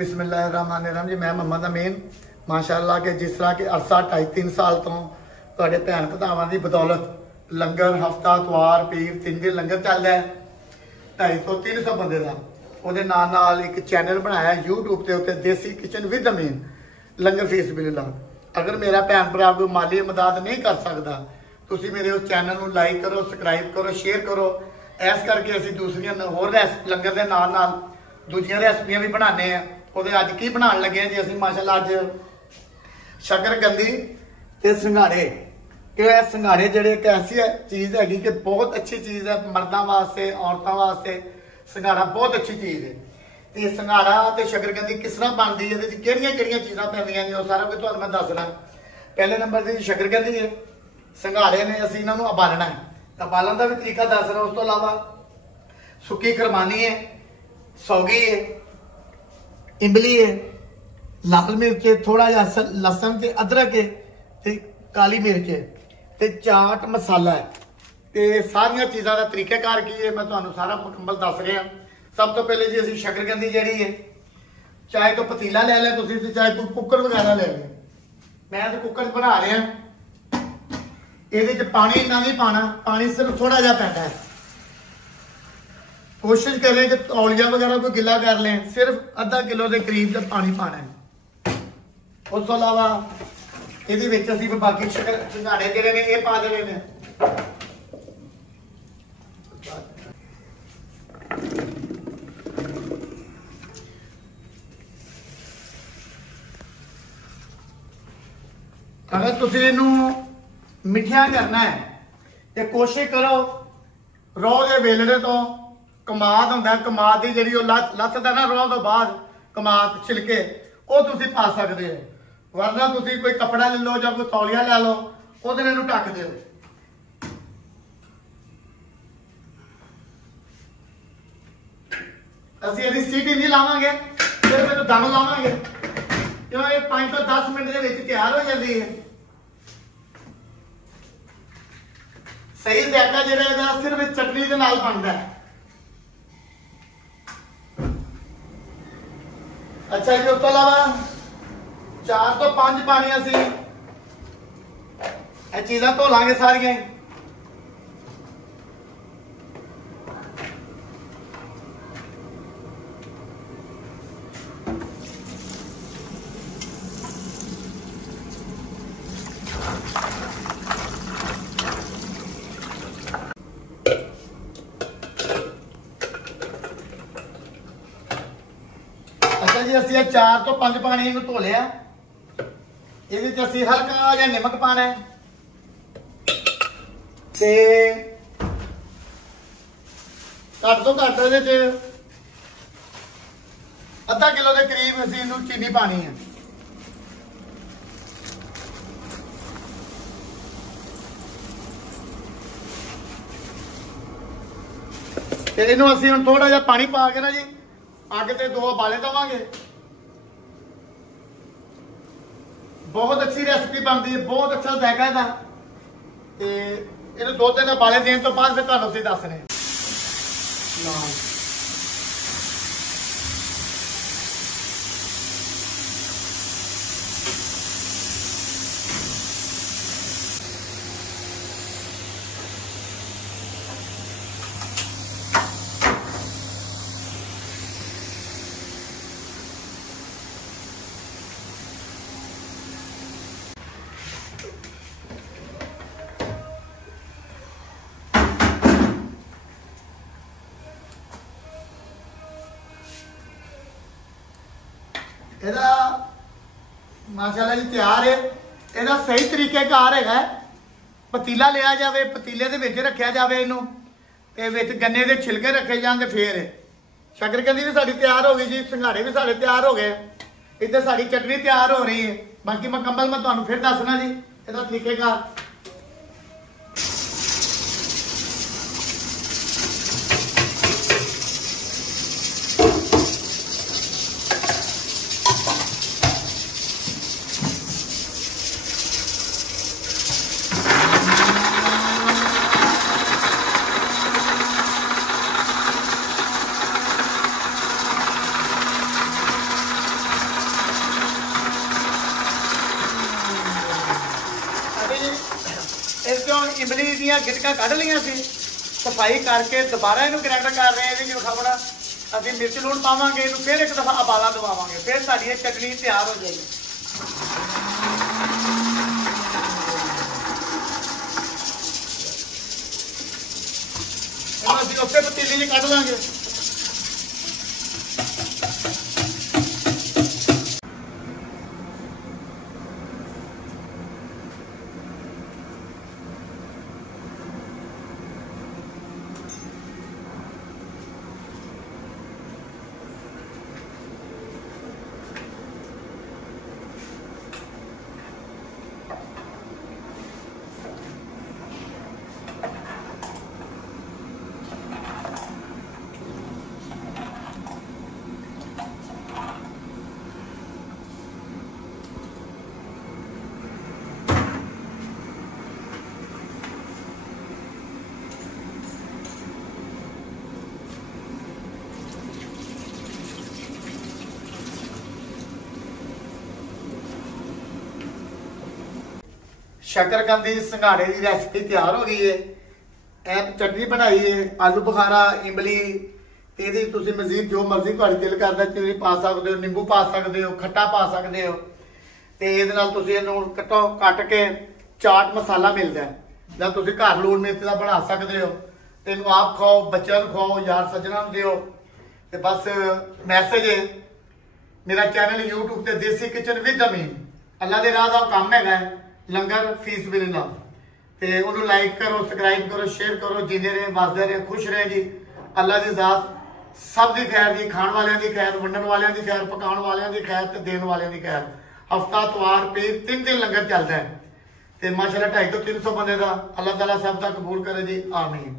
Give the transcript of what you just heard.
बिस्मिल्लाहिर्रहमानिर्रहीम जी। मैं मोहम्मद अमीन माशाअल्लाह के जिस तरह के अरसा 2.5-3 साल तो तुहाडे भैन भरावां दी बदौलत लंगर हफ्ता इतवार पीर 3 दिन लंगर चल रहा है 250-300 बंदे का। ਉਹਦੇ ਨਾਲ एक चैनल बनाया यूट्यूब के उत्ते देसी किचन विद अमीन लंगर फीस बिल्ला। अगर मेरा भैन भरा कोई माली इमदाद नहीं कर सकता तुसी मेरे उस चैनल को लाइक करो, सबसक्राइब करो, शेयर करो। इस करके असीं दूसरियां होर लंगर के नाल दूजियां रेसिपियां भी बनाने हैं। ਉਹਦੇ ਅੱਜ ਕੀ ਬਣਾਉਣ ਲੱਗੇ जी ਅਸੀਂ माशाअल्लाह ਅੱਜ शकरकंदी ते संघाड़े कि संघाड़े ਜਿਹੜੇ एक ऐसी चीज़ हैगी कि बहुत अच्छी चीज़ है मर्दों वास्ते औरतों वास्ते। संघाड़ा बहुत अच्छी चीज़ है। तो संघाड़ा ते शकरकंदी किस तरह बनती है, किहड़ियां चीज़ां पैंदियां ने सारा कुछ तुहानूं मैं दसना। पहले नंबर की शकरकंदी है, संघाड़े ने असीं इन्हां नूं उबालना है। उबालण का भी तरीका दस रहा। उस तो अलावा सुक्की खरमानी है, सौगी है, इमली है, लाल मिर्च है, थोड़ा जिहा लसन ते अदरक है, ते काली मिर्च है, ते चाट मसाला है। ते सारिया चीज़ों का तरीकाकार की है मैं तुहानूं सारा मुकम्मल दस रहा। सब तो पहले जी असीं शकरकंदी जिहड़ी है चाहे तो पतीला ले लें तुसीं ते चाहे कोई कुकर वगैरह ले लें। मैं तो कुकर बना रहा। ये पानी इन्ना नहीं पाना, पानी सिर्फ थोड़ा जिहा पैंदा है। कोशिश करें कि तौलिया वगैरह कोई गिला कर लें। सिर्फ आधा किलो के करीब का पानी पाना है। उस तो अलावा ये बाकी संघाड़े जोड़े ने यह पा देने ने। अगर तुम इनू मिठिया करना है तो कोशिश करो रौ के वेलड़े तो कमाद होंदा, कमाद की जी लसदा ना रोह तो बाद कमाद छिलके वो तुम पा सकते हो। वरना तुम कोई कपड़ा ले लो या कोई तौलिया ले लो वो ढक दो। असीं इसकी सीटी नहीं लावांगे, सिर्फ इहनूं दम लावांगे क्यों ये 5 तो 10 मिनट के तैयार हो जाती है। सही जायका जिहड़ा सिर्फ चटनी के नाल बनता है। अच्छा जी, उस तो अलावा 4 तो 5 पानी असीं ये चीज़ां धो लांगे सारियां। अच्छा जी, असीं 4 तो 5 पानी इनू धो लिया। ये असीं हल्का जिहा नमक पाना है ते घट तो घट ये आधा किलो के करीब असीं इनू चीनी पानी है। इनू असीं हुण थोड़ा जिहा पानी पा के ना जी अग ते 2 उबाले देवांगे। बहुत अच्छी रेसिपी बनती है, बहुत अच्छा जायका है। इन्हें 2-3 उबाले देने तो बाद फिर तुहानूं असीं दस रहे हैं। ਇਹਦਾ माशाअल्लाह जी तैयार है। ਇਹਦਾ सही तरीकेकार है। पतीला लिया जाए, पतीले के विच रखा जाए, इनू गन्ने के छिलके रखे जाए। फिर शकरकंदी भी साड़ी तैयार हो गई जी, संघाड़े भी साढ़े तैयार हो गए। इधर साड़ी चटनी तैयार हो रही है। बाकी मुकम्मल मैं तुहानूं फिर दसना जी इसका तरीकेकार। इमली ਦੀਆਂ ਗਿਟਕਾਂ ਕੱਢ ਲਈਆਂ ਸੀ, सफाई करके दोबारा इनू ग्राइंडर कर रहे हैं। जो खावना अभी मिर्च लूण पावांगे, इनू फिर एक दफा उबाला दवावांगे, फिर साडी चटनी तैयार हो जाएगी। अभी उसे पतीली च कढ़ लांगे। शकरकंदी संघाड़े की रेसिपी तैयार हो गई है। ਇਹ चटनी बनाई है, आलू बुखारा, इमली ਤੇ ਇਹਦੀ ਤੁਸੀਂ ਮਜ਼ੀਦ ਜੋ ਮਰਜ਼ੀ ਤੁਹਾਡੀ ਦਿਲ ਕਰਦਾ ਤੁਸੀਂ ਪਾ ਸਕਦੇ ਹੋ, ਨਿੰਬੂ ਪਾ ਸਕਦੇ ਹੋ, ਖੱਟਾ ਪਾ ਸਕਦੇ ਹੋ। ਤੇ ਇਹਦੇ ਨਾਲ ਤੁਸੀਂ ਇਹਨੂੰ ਕੱਟ ਕੇ ਚਾਟ ਮਸਾਲਾ ਮਿਲਦਾ ਹੈ, ਜਾਂ ਤੁਸੀਂ ਘਰ ਲੂਣ ਮਿਰਚ ਦਾ ਬਣਾ ਸਕਦੇ ਹੋ। ਤੇ ਇਹਨੂੰ ਆਪ ਖਾਓ, ਬੱਚਿਆਂ ਨੂੰ ਖਵਾਓ, ਯਾਰ ਸੱਜਣਾ ਨੂੰ ਦਿਓ। ਤੇ ਬਸ ਮੈਸੇਜ ਹੈ, ਮੇਰਾ ਚੈਨਲ YouTube ਤੇ ਦੇਸੀ ਕਿਚਨ ਵਿਦ ਅਮੀਨ, ਅੱਲਾ ਦੇ ਰਾਹ ਦਾ ਕੰਮ ਹੈਗਾ, ਲੰਗਰ ਫੀਸ ਬਿਲਲਾ। ਤੇ ਉਹਨੂੰ ਲਾਈਕ ਕਰੋ, ਸਬਸਕ੍ਰਾइब करो, शेयर करो। जिंदे रहे, वसदे रहे, खुश रहे जी। अल्लाह की ज़ात सब की खैर जी, खाण वालियां की खैर, वंडन वालियां की खैर, पकाउण वालियां की खैर ते देण वालियां की खैर। हफ्ता इतवार पीर 3 दिन लंगर चलता है। तो माशाअल्लाह 250 तो 300 बंदे का अल्लाह ताला सब का कबूल करे जी, आमीन।